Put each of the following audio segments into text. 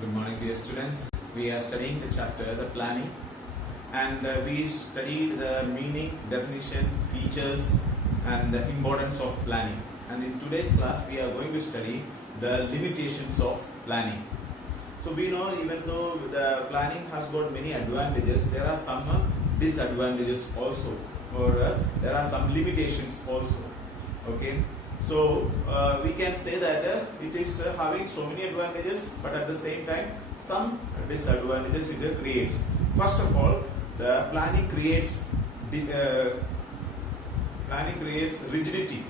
Good morning, dear students. We are studying the chapter, the planning, and we studied the meaning, definition, features, and the importance of planning. And in today's class, we are going to study the limitations of planning. So we know, even though the planning has got many advantages, there are some disadvantages also, or there are some limitations also. Okay. So we can say that it is having so many advantages, but at the same time some disadvantages it creates. First of all, the planning creates rigidity.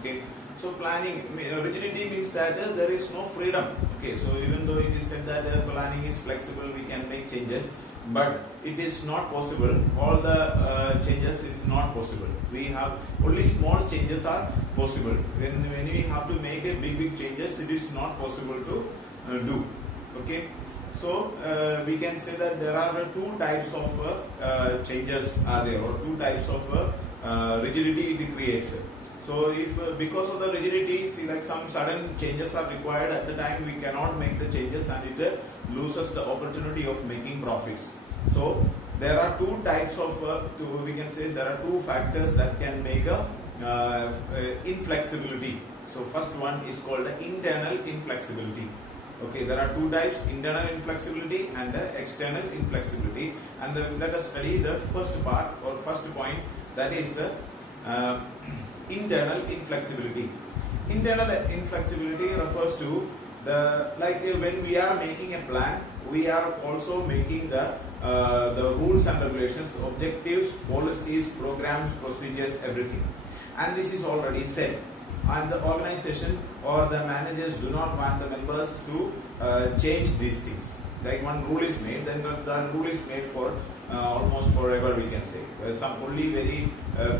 Okay, so rigidity means that there is no freedom. Okay, so even though it is said that planning is flexible, we can make changes, but it is not possible. All the changes is not possible. We have only small changes are possible. When we have to make a big changes, it is not possible to do. Okay, so we can say that there are two types of changes are there, or two types of rigidity it creates. So if because of the rigidity, see, like some sudden changes are required at the time, we cannot make the changes, and it loses the opportunity of making profits. So there are two types of we can say there are two factors that can make a inflexibility. So first one is called the internal inflexibility. Okay, there are two types: internal inflexibility and external inflexibility. And let us study the first part or first point, that is internal inflexibility. Internal inflexibility refers to the when we are making a plan, we are also making the rules and regulations, objectives, policies, programs, procedures, everything. And this is already set. And the organization or the managers do not want the members to change these things. Like one rule is made, then the rule is made for almost forever, we can say. Some only very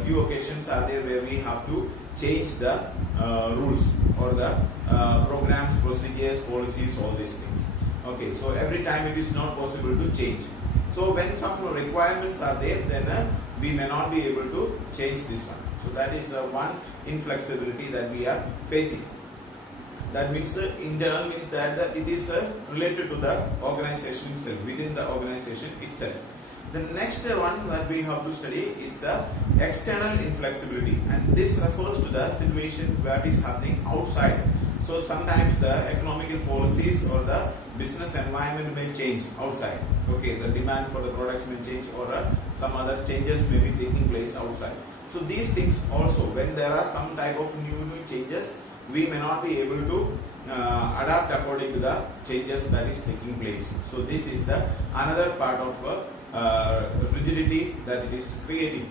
few occasions are there where we have to change the rules or the programs, procedures, policies, all these things. Okay, so every time it is not possible to change. So when some requirements are there, then we may not be able to change this one. So that is one inflexibility that we are facing. That means the internal means that it is related to the organization itself, within the organization itself. The next one that we have to study is the external inflexibility, and this refers to the situation where it is happening outside. So sometimes the economical policies or the business environment may change outside. Okay, the demand for the products may change, or some other changes may be taking place outside. So these things also, when there are some type of new changes, we may not be able to adapt according to the changes that is taking place. So this is the another part of rigidity that it is creating.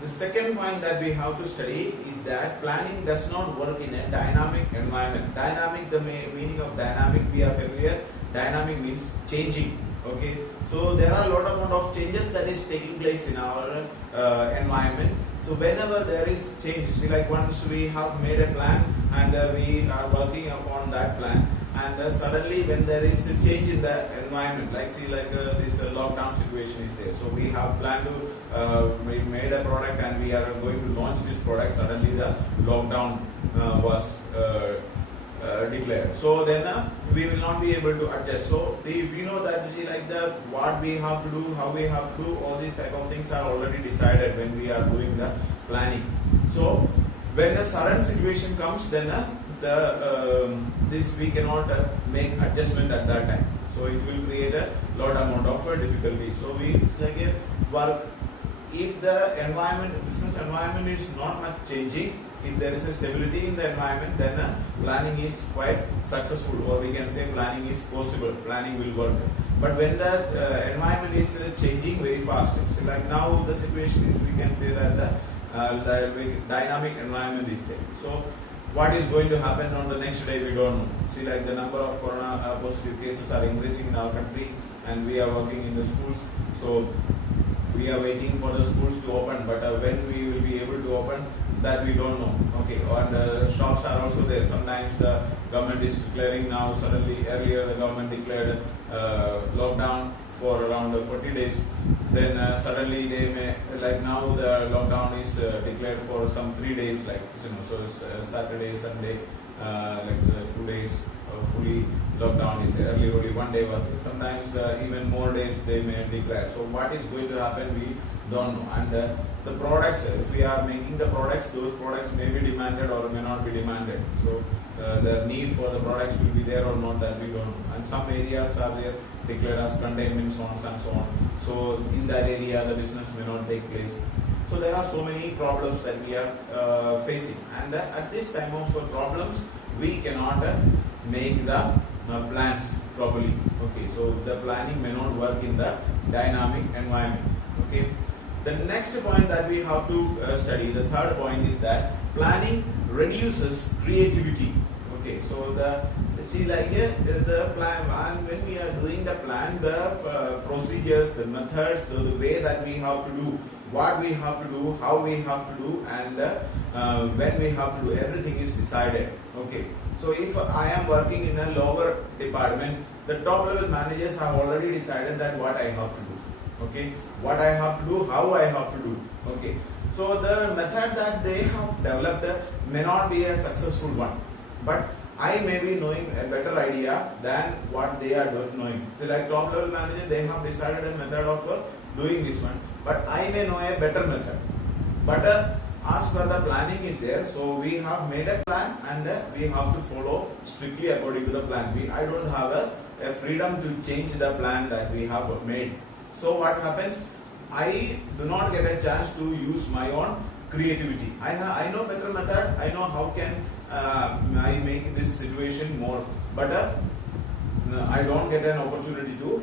The second point that we have to study is that planning does not work in a dynamic environment. Dynamic, the meaning of dynamic, we are familiar. Dynamic means changing. Okay, so there are a lot of changes that is taking place in our environment. So whenever there is change, see, like once we have made a plan and we are working upon that plan, and suddenly when there is a change in the environment, like see, like this lockdown situation is there. So we have planned to we made a product and we are going to launch this product. Suddenly the lockdown was declared. So then we will not be able to adjust. So we know that, see, like what we have to do, how we have to do, all these type of things are already decided when we are doing the planning. So when a sudden situation comes, then this we cannot make adjustment at that time. So it will create a lot amount of difficulty. So it's like a work. If the environment, business environment is not much changing, if there is a stability in the environment, then planning is quite successful, or we can say planning is possible, planning will work. But when the environment is changing very fast, so like now the situation is, we can say that the dynamic environment is there. So what is going to happen on the next day, we don't know. See, like the number of corona positive cases are increasing in our country, and we are working in the schools. So we are waiting for the schools to open, but when we will be able to open, that we don't know. Okay, and shops are also there. Sometimes the government is declaring now, suddenly earlier the government declared lockdown for around 40 days. Then suddenly they may, like now the lockdown is declared for some 3 days, like, you know, so Saturday, Sunday, like 2 fully lockdown is there. Earlier only one day was, sometimes even more days they may declare. So what is going to happen, we don't know. And the products, if we are making the products, those products may be demanded or may not be demanded. So the need for the products will be there or not, that we don't know. And some areas are there declared as containment zones and so on. So in that area the business may not take place. So there are so many problems that we are facing, and at this time of problems we cannot make the plans properly. Okay, so the planning may not work in the dynamic environment. Okay, the next point that we have to study, the third point, is that planning reduces creativity. Okay, so the plan, and when we are doing the plan, the procedures, the methods, the way that we have to do, what we have to do, how we have to do, and when we have to do, everything is decided. Okay, so if I am working in a lower department, the top level managers have already decided that what I have to do. Okay, what I have to do, how I have to do. Okay, so the method that they have developed may not be a successful one, but I may be knowing a better idea than what they are knowing. So like top level manager, they have decided a method of doing this one, but I may know a better method. But as per the planning is there, so we have made a plan, and we have to follow strictly according to the plan. I don't have a freedom to change the plan that we have made. So what happens? I do not get a chance to use my own creativity. I know better method. I know how can I make this situation more, but I don't get an opportunity to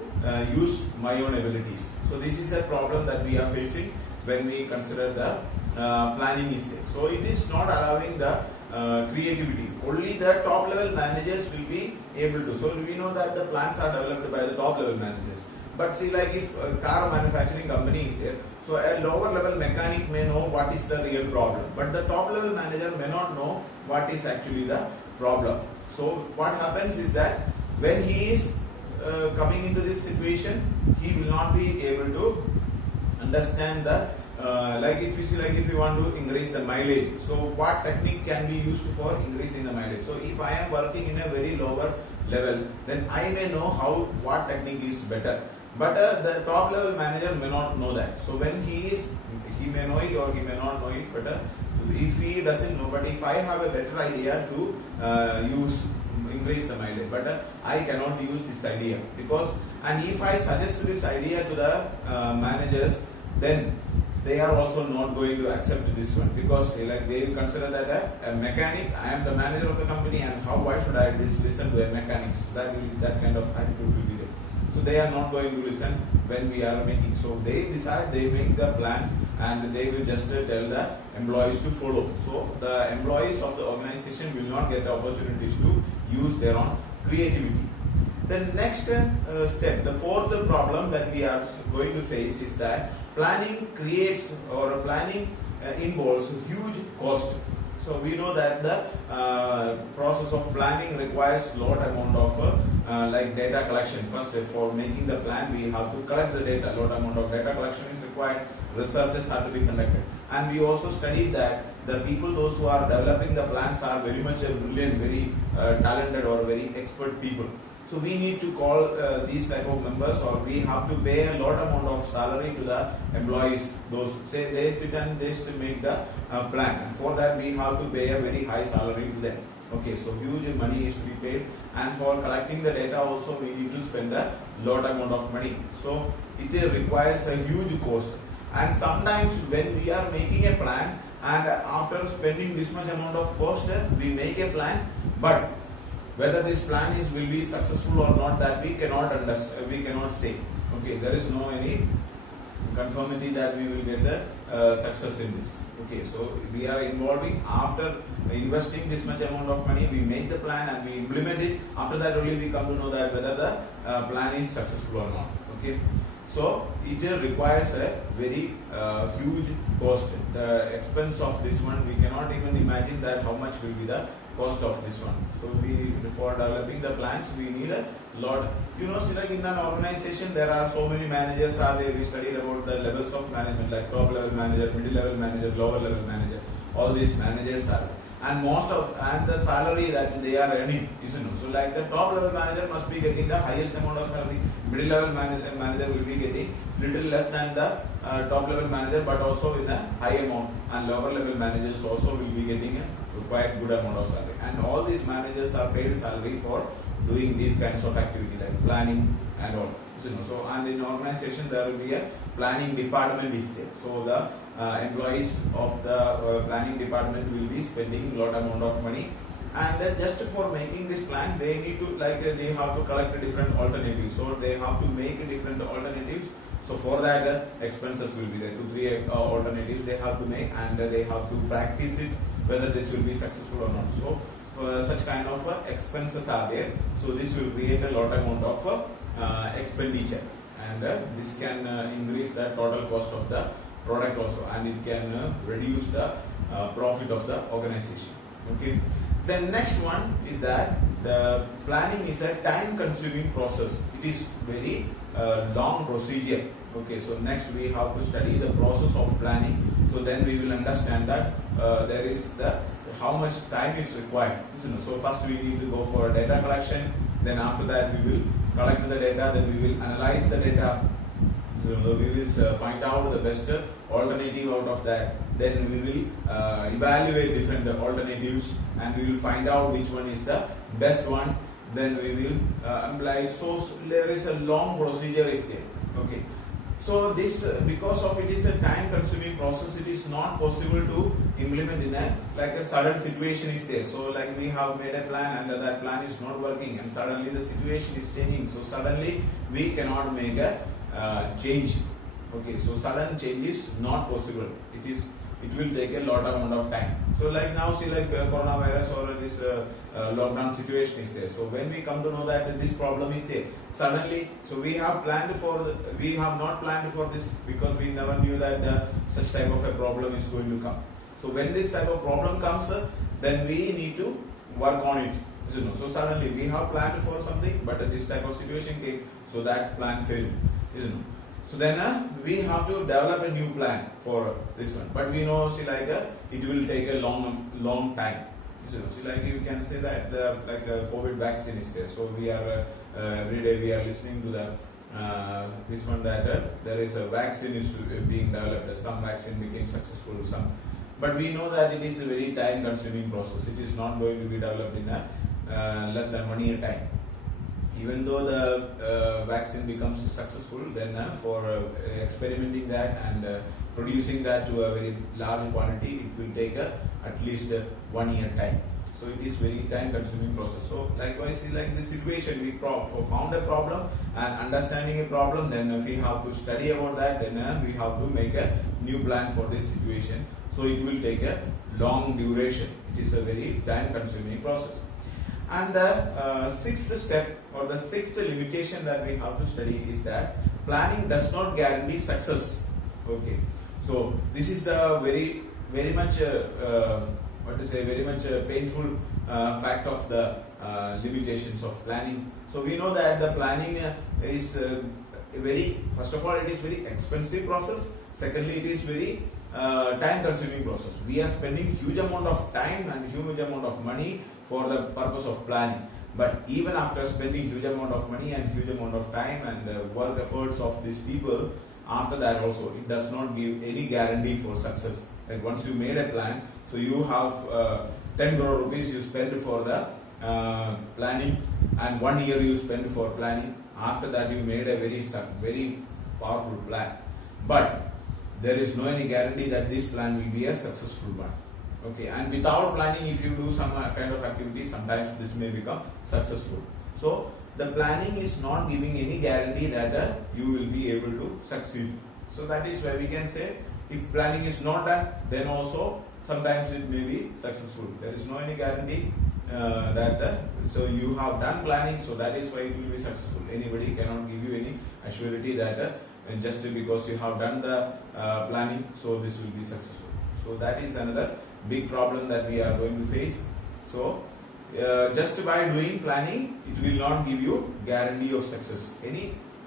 use my own abilities. So this is a problem that we are facing when we consider the planning is there. So it is not allowing the creativity. Only the top level managers will be able to. So we know that the plans are developed by the top level managers. But see, like if a car manufacturing company is there, so a lower level mechanic may know what is the real problem, but the top level manager may not know what is actually the problem. So what happens is that when he is coming into this situation, he will not be able to understand the like if you see, like if you want to increase the mileage, so what technique can be used for increasing the mileage. So if I am working in a very lower level, then I may know what technique is better, but the top level manager may not know that. So when he may know it or he may not know it, but if he doesn't know, but if I have a better idea to increase the mileage, but I cannot use this idea, because, and if I suggest this idea to the managers, then they are also not going to accept this one, because like they consider that a mechanic, I am the manager of the company, and why should I listen to a mechanic? That kind of attitude will be there. So they are not going to listen when we are making. So they decide, they make the plan, and they will just tell the employees to follow. So the employees of the organization will not get the opportunities to use their own creativity. The next step, the fourth problem that we are going to face is that planning creates, or planning involves huge cost. So we know that the process of planning requires lot amount of like data collection. First, for making the plan, we have to collect the data. Lot amount of data collection is required. Researches have to be conducted, and we also studied that the people, those who are developing the plans, are very much brilliant, very talented, or very expert people. So we need to call these type of members, or we have to pay a lot amount of salary to the employees. Those say they sit and just make the plan, and for that we have to pay a very high salary to them. Okay, so huge money is to be paid, and for collecting the data also we need to spend a lot amount of money. So it requires a huge cost, and sometimes when we are making a plan, and after spending this much amount of cost, we make a plan, but whether this plan will be successful or not, that we cannot understand, we cannot say. Okay, there is no any conformity that we will get the success in this. Okay, so we are involving, after investing this much amount of money, we make the plan and we implement it. After that only we come to know that whether the plan is successful or not. Okay, so it requires a very huge cost. The expense of this one, we cannot even imagine that how much will be the cost of this one. So for developing the plans, we need a lot. You know, see, like in an organization, there are so many managers are there. We studied about the levels of management, like top level manager, middle level manager, lower level manager. All these managers are there. and the salary that they are earning, isn't it? So like the top level manager must be getting the highest amount of salary, middle level manager will be getting little less than the top level manager, but also in a high amount, and lower level managers also will be getting a quite good amount of salary, and all these managers are paid salary for doing these kinds of activity like planning and all. So and in organization there will be a planning department is there. So the employees of the planning department will be spending lot amount of money, and just for making this plan they need to they have to collect different alternatives. So they have to make different alternatives. So for that expenses will be there. 2-3 alternatives they have to make, and they have to practice it whether this will be successful or not. So such kind of expenses are there. So this will create a lot amount of expenditure, and this can increase the total cost of the product also, and it can reduce the profit of the organization. Okay. The next one is that the planning is a time consuming process. It is very long procedure. Okay, so next we have to study the process of planning. So then we will understand that there is the how much time is required. So first we need to go for data collection. Then after that we will collect the data. Then we will analyze the data. We will find out the best alternative out of that. Then we will evaluate different alternatives, and we will find out which one is the best one. Then we will apply. So there is a long procedure is there. Okay. So this because of it is a time consuming process, it is not possible to implement in a sudden situation is there. So like we have made a plan and that plan is not working, and suddenly the situation is changing. So suddenly we cannot make a change. Okay, so sudden change is not possible. It will take a lot amount of time. So like now see like coronavirus or this lockdown situation is there. So when we come to know that this problem is there suddenly, so we have not planned for this because we never knew that such type of a problem is going to come. So when this type of problem comes, then we need to work on it. So suddenly we have planned for something, but this type of situation came, so that plan failed. So then we have to develop a new plan for this one. But we know, see, it will take a long time. See, like you can say that the COVID vaccine is there. So we are every day we are listening to the this one that there is a vaccine is being developed. Some vaccine became successful, some. But we know that it is a very time-consuming process. It is not going to be developed in less than 1 year time. Even though the vaccine becomes successful, then for experimenting that and producing that to a very large quantity, it will take at least 1 year time. So it is very time consuming process. So likewise, see like this situation, we found a problem and understanding a problem, then we have to study about that, then we have to make a new plan for this situation. So it will take a long duration. It is a very time consuming process. And the sixth step or the sixth limitation that we have to study is that planning does not guarantee success. Okay, so this is the very much very much painful fact of the limitations of planning. So we know that the planning is first of all it is very expensive process. Secondly, it is very time consuming process. We are spending huge amount of time and huge amount of money for the purpose of planning. But even after spending huge amount of money and huge amount of time and work efforts of these people, after that also it does not give any guarantee for success. Like once you made a plan, so you have 10 crore rupees you spend for the planning, and 1 year you spend for planning. After that you made a very powerful plan, but there is no any guarantee that this plan will be a successful one. Okay, and without planning, if you do some kind of activity, sometimes this may become successful. So the planning is not giving any guarantee that you will be able to succeed. So that is why we can say if planning is not done, then also sometimes it may be successful. There is no any guarantee so you have done planning, so that is why it will be successful. Anybody cannot give you any assurity that just because you have done the planning, so this will be successful. So that is another big problem that we are going to face. So just by doing planning, it will not give you guarantee of success.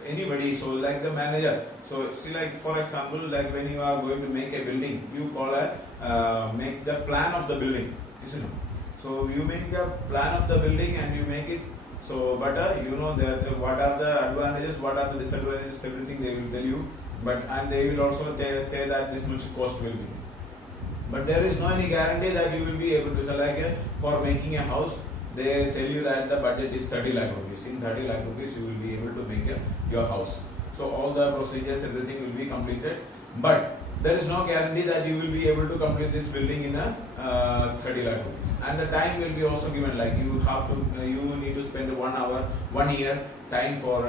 Anybody, so like the manager, so see like for example, like when you are going to make a building, you make the plan of the building. isn't it? So you make the plan of the building and you make it. So, but you know that what are the advantages, what are the disadvantages, everything they will tell you. But and they will also say that this much cost will be. But there is no any guarantee that you will be able to. So like for making a house, they tell you that the budget is 30 lakh rupees. In 30 lakh rupees, you will be able to make your house. So all the procedures, everything will be completed. But there is no guarantee that you will be able to complete this building in a 30 lakh rupees. And the time will be also given. Like you have to, you need to spend 1 hour, 1 year time for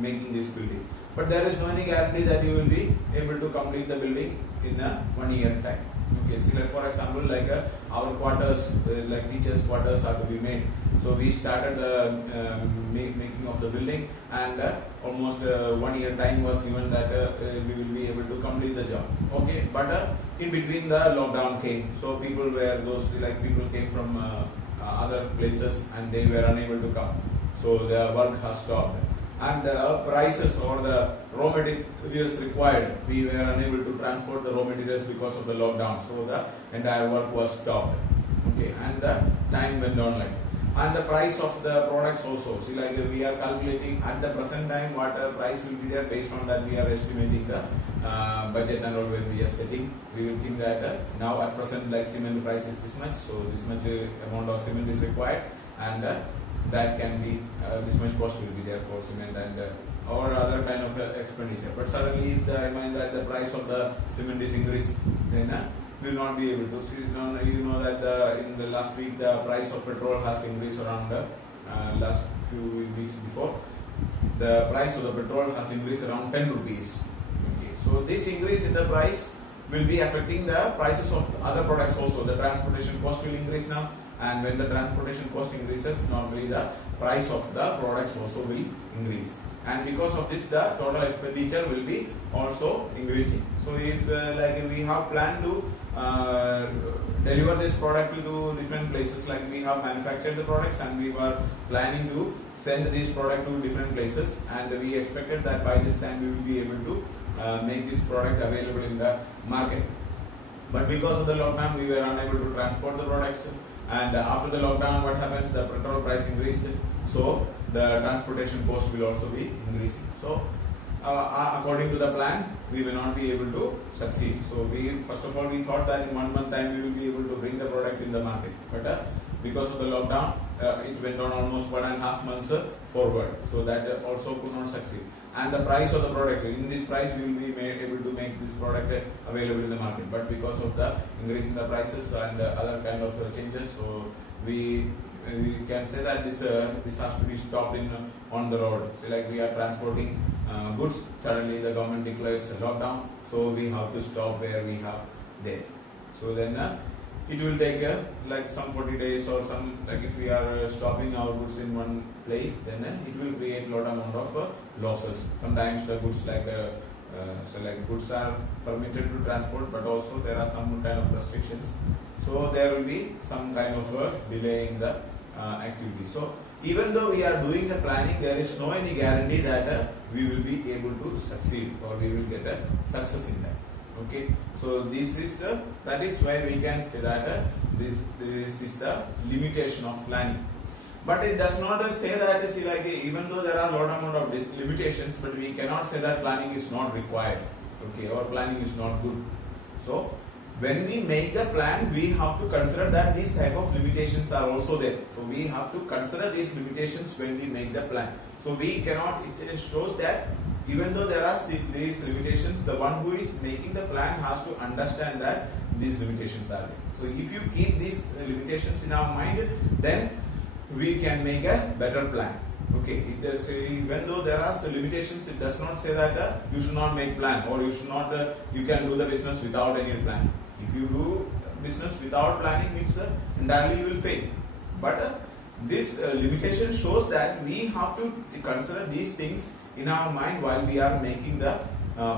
making this building. But there is no any guarantee that you will be able to complete the building in a 1 year time. Okay, so like for example, like our quarters, like teachers' quarters are to be made. So we started the making of the building, and almost 1 year time was given that we will be able to complete the job. Okay, but in between the lockdown came, so people were people came from other places and they were unable to come. So the work has stopped. And the prices or the raw materials required, we were unable to transport the raw materials because of the lockdown. So the entire work was stopped. Okay, and the time went on like. And the price of the products also. See, like we are calculating at the present time what price will be there. Based on that, we are estimating the budget and all when we are setting. We will think that now at present, like cement price is this much, so this much amount of cement is required, and that can be this much cost will be there for cement and or other kind of expenditure. But suddenly, if I remind that the price of the cement is increasing, then we will not be able to. See, you know that in the last week the price of petrol has increased around last few weeks before. The price of the petrol has increased around 10 rupees. Okay. So this increase in the price will be affecting the prices of other products also. The transportation cost will increase now. And when the transportation cost increases, normally the price of the products also will increase. And because of this, the total expenditure will be also increasing. So if like we have planned to deliver this product to different places, like we have manufactured the products and we were planning to send this product to different places, and we expected that by this time we will be able to make this product available in the market. But because of the lockdown, we were unable to transport the products. And after the lockdown, what happens? The petrol price increased, so the transportation cost will also be increasing. So, according to the plan, we will not be able to succeed. So, we first of all we thought that in 1 month time we will be able to bring the product in the market, but because of the lockdown, it went on almost 1.5 months forward. So that also could not succeed. And the price of the product, in this price we will be able to make this product available in the market. But because of the increase in the prices and other kind of changes, so we can say that this has to be stopped on the road. So like we are transporting goods, suddenly the government declares a lockdown, so we have to stop where we have there. So then it will take like some 40 days or some, like if we are stopping our goods in one place, then it will create lot amount of losses. Sometimes the goods like goods are permitted to transport, but also there are some kind of restrictions. So there will be some kind of delay in the activity. So even though we are doing the planning, there is no any guarantee that we will be able to succeed or we will get a success in that. Okay, so this is that is why we can say that this is the limitation of planning. But it does not say that see, like even though there are a lot amount of limitations, but we cannot say that planning is not required. Okay, or planning is not good. So when we make the plan, we have to consider that these type of limitations are also there. So we have to consider these limitations when we make the plan. So we cannot. It shows that even though there are these limitations, the one who is making the plan has to understand that these limitations are there. So if you keep these limitations in our mind, then we can make a better plan. Okay, it does say, even though there are limitations, it does not say that you should not make plan or you should not you can do the business without any plan. If you do business without planning, means entirely you will fail. But this limitation shows that we have to consider these things in our mind while we are making the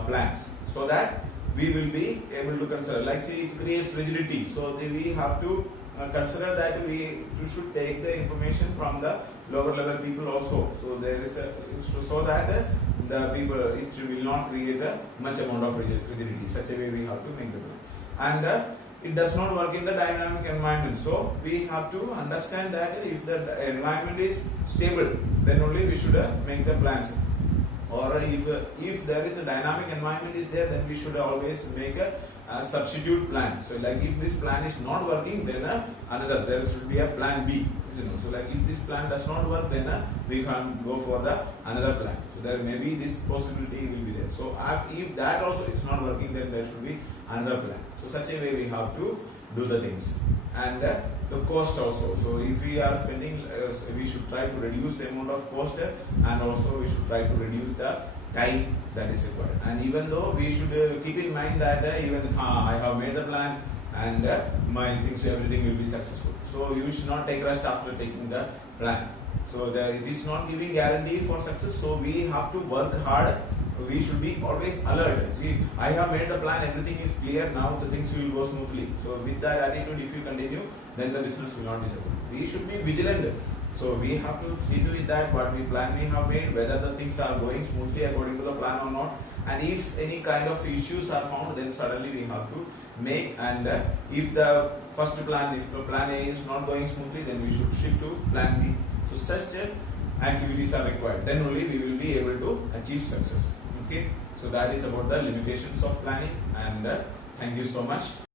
plans, so that we will be able to consider. Like see, it creates rigidity. So we have to consider that we should take the information from the lower level people also. So there is so that the people, it will not create a much amount of rigidity. Such a way we have to make the plan. And it does not work in the dynamic environment. So we have to understand that if the environment is stable, then only we should make the plans. Or if there is a dynamic environment is there, then we should always make a substitute plan. So like if this plan is not working, then there should be a plan B. So like if this plan does not work, then we can go for the another plan. So there may be this possibility will be there. So if that also is not working, then there should be another plan. So such a way we have to do the things. And the cost also. So if we are spending, we should try to reduce the amount of cost, and also we should try to reduce the time that is required. And even though we should keep in mind that even I have made the plan and my things, everything will be successful. So you should not take rest after taking the plan. So it is not giving guarantee for success. So we have to work hard. We should be always alert. See, I have made the plan, everything is clear, now the things will go smoothly. So with that attitude, if you continue, then the business will not be successful. We should be vigilant. So we have to see to it that what we plan we have made, whether the things are going smoothly according to the plan or not. And if any kind of issues are found, then suddenly we have to make. And if the first plan, if the plan A is not going smoothly, then we should shift to plan B. So such activities are required. Then only we will be able to achieve success. Okay. So that is about the limitations of planning. And thank you so much.